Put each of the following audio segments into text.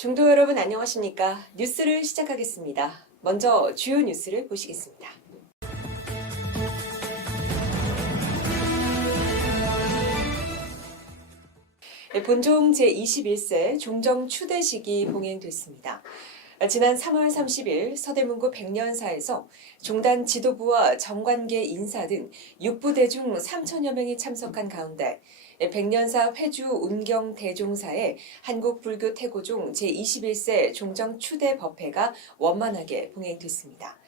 중도 여러분 안녕하십니까? 뉴스를 시작하겠습니다. 먼저 주요 뉴스를 보시겠습니다. 네, 본종 제21세 종정 추대식이 봉행됐습니다. 지난 3월 30일 서대문구 백년사에서 종단 지도부와 정관계 인사 등 6부대 중 3천여 명이 참석한 가운데 백년사 회주 운경 대종사의 한국 불교 태고종 제21세 종정 추대 법회가 원만하게 봉행됐습니다.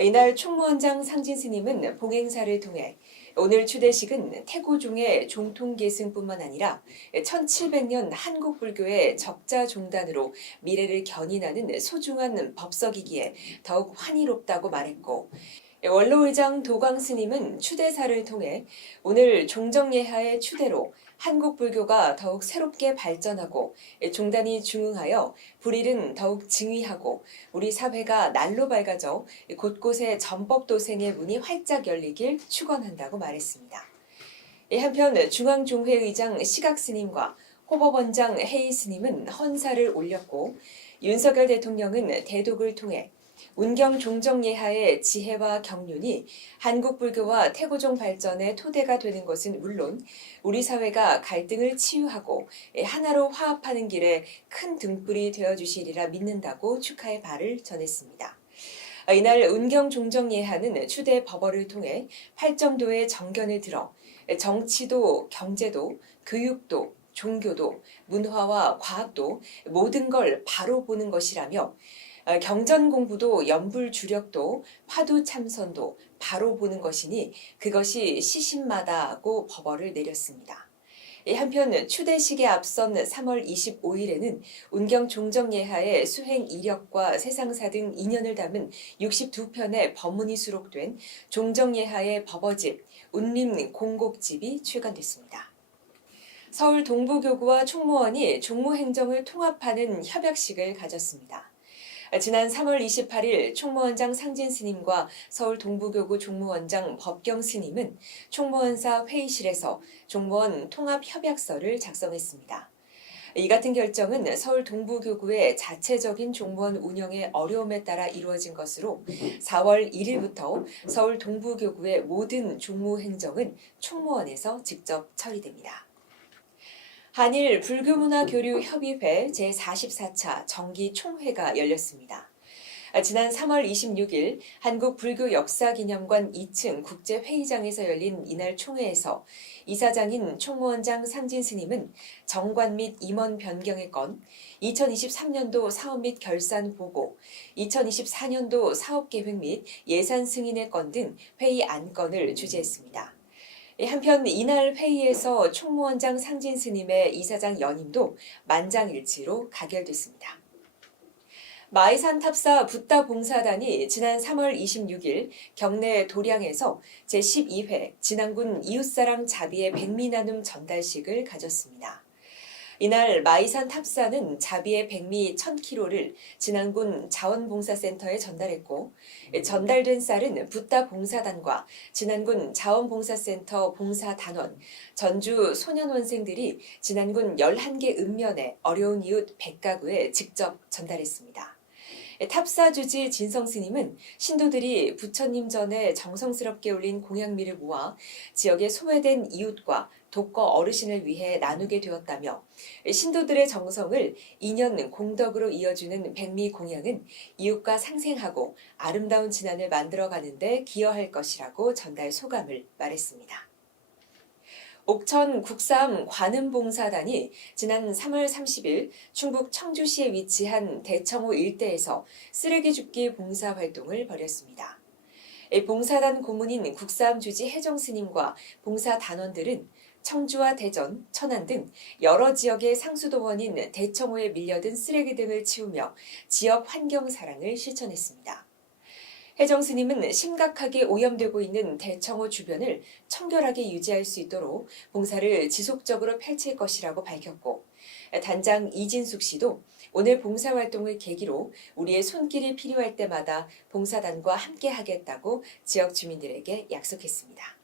이날 총무원장 상진 스님은 봉행사를 통해 오늘 추대식은 태고종의 종통계승뿐만 아니라 1700년 한국 불교의 적자 종단으로 미래를 견인하는 소중한 법석이기에 더욱 환희롭다고 말했고 원로의장 도광 스님은 추대사를 통해 오늘 종정 예하의 추대로 한국 불교가 더욱 새롭게 발전하고 종단이 중흥하여 불일은 더욱 증위하고 우리 사회가 날로 밝아져 곳곳에 전법 도생의 문이 활짝 열리길 축원한다고 말했습니다. 한편 중앙종회의장 시각 스님과 호법원장 헤이 스님은 헌사를 올렸고 윤석열 대통령은 대독을 통해 운경 종정 예하의 지혜와 경륜이 한국 불교와 태고종 발전의 토대가 되는 것은 물론 우리 사회가 갈등을 치유하고 하나로 화합하는 길에 큰 등불이 되어 주시리라 믿는다고 축하의 발을 전했습니다. 이날 운경 종정 예하는 추대 법어를 통해 팔정도의 정견을 들어 정치도 경제도 교육도 종교도 문화와 과학도 모든 걸 바로 보는 것이라며 어, 경전 공부도 연불 주력도 화두 참선도 바로 보는 것이니 그것이 시신마다고 법어를 내렸습니다. 한편 추대식에 앞선 3월 25일에는 운경 종정예하의 수행 이력과 세상사 등 인연을 담은 62편의 법문이 수록된 종정예하의 법어집 운림 공곡집이 출간됐습니다. 서울 동부교구와 총무원이 종무행정을 통합하는 협약식을 가졌습니다. 지난 3월 28일 총무원장 상진 스님과 서울 동부교구 종무원장 법경 스님은 총무원사 회의실에서 종무원 통합협약서를 작성했습니다. 이 같은 결정은 서울 동부교구의 자체적인 종무원 운영의 어려움에 따라 이루어진 것으로 4월 1일부터 서울 동부교구의 모든 종무 행정은 총무원에서 직접 처리됩니다. 한일 불교문화 교류 협의회 제44차 정기 총회가 열렸습니다. 지난 3월 26일 한국 불교 역사 기념관 2층 국제 회의장에서 열린 이날 총회에서 이사장인 총무원장 상진 스님은 정관 및 임원 변경의 건, 2023년도 사업 및 결산 보고, 2024년도 사업 계획 및 예산 승인의 건 등 회의 안건을 주재했습니다. 한편 이날 회의에서 총무원장 상진 스님의 이사장 연임도 만장일치로 가결됐습니다. 마이산 탑사 붓다 봉사단이 지난 3월 26일 경내 도량에서 제12회 진안군 이웃사랑 자비의 백미 나눔 전달식을 가졌습니다. 이날 마이산 탑사는 자비의 백미 1000kg를 진안군 자원봉사센터에 전달했고 전달된 쌀은 붓다 봉사단과 진안군 자원봉사센터 봉사단원, 전주 소년원생들이 진안군 11개 읍면의 어려운 이웃 100가구에 직접 전달했습니다. 탑사주지 진성스님은 신도들이 부처님 전에 정성스럽게 올린 공양미를 모아 지역의 소외된 이웃과 독거 어르신을 위해 나누게 되었다며 신도들의 정성을 인연 공덕으로 이어주는 백미 공양은 이웃과 상생하고 아름다운 진안을 만들어가는 데 기여할 것이라고 전달 소감을 말했습니다. 옥천 국삼 관음봉사단이 지난 3월 30일 충북 청주시에 위치한 대청호 일대에서 쓰레기 줍기 봉사 활동을 벌였습니다. 봉사단 고문인 국삼 주지 혜정 스님과 봉사 단원들은 청주와 대전, 천안 등 여러 지역의 상수도원인 대청호에 밀려든 쓰레기 등을 치우며 지역 환경 사랑을 실천했습니다. 혜정 스님은 심각하게 오염되고 있는 대청호 주변을 청결하게 유지할 수 있도록 봉사를 지속적으로 펼칠 것이라고 밝혔고 단장 이진숙 씨도 오늘 봉사활동을 계기로 우리의 손길이 필요할 때마다 봉사단과 함께 하겠다고 지역 주민들에게 약속했습니다.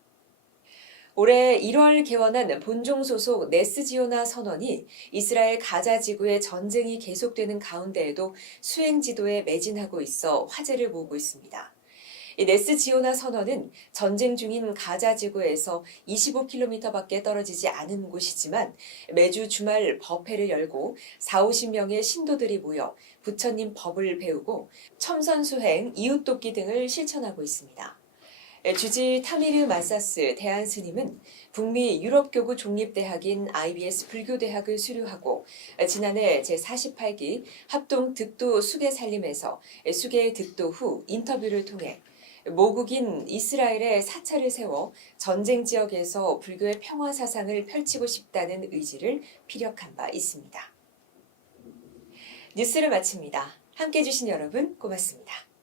올해 1월 개원한 본종 소속 네스지오나 선언이 이스라엘 가자 지구의 전쟁이 계속되는 가운데에도 수행 지도에 매진하고 있어 화제를 모으고 있습니다. 이 네스 지오나 선언은 전쟁 중인 가자 지구에서 25km밖에 떨어지지 않은 곳이지만 매주 주말 법회를 열고 4, 50명의 신도들이 모여 부처님 법을 배우고 첨선 수행, 이웃 돕기 등을 실천하고 있습니다. 주지 타미르 마사스 대한 스님은 북미 유럽교구 종립대학인 IBS 불교대학을 수료하고 지난해 제48기 합동 득도 수계 살림에서 수계 득도 후 인터뷰를 통해 모국인 이스라엘에 사찰을 세워 전쟁 지역에서 불교의 평화 사상을 펼치고 싶다는 의지를 피력한 바 있습니다. 뉴스를 마칩니다. 함께 해주신 여러분 고맙습니다.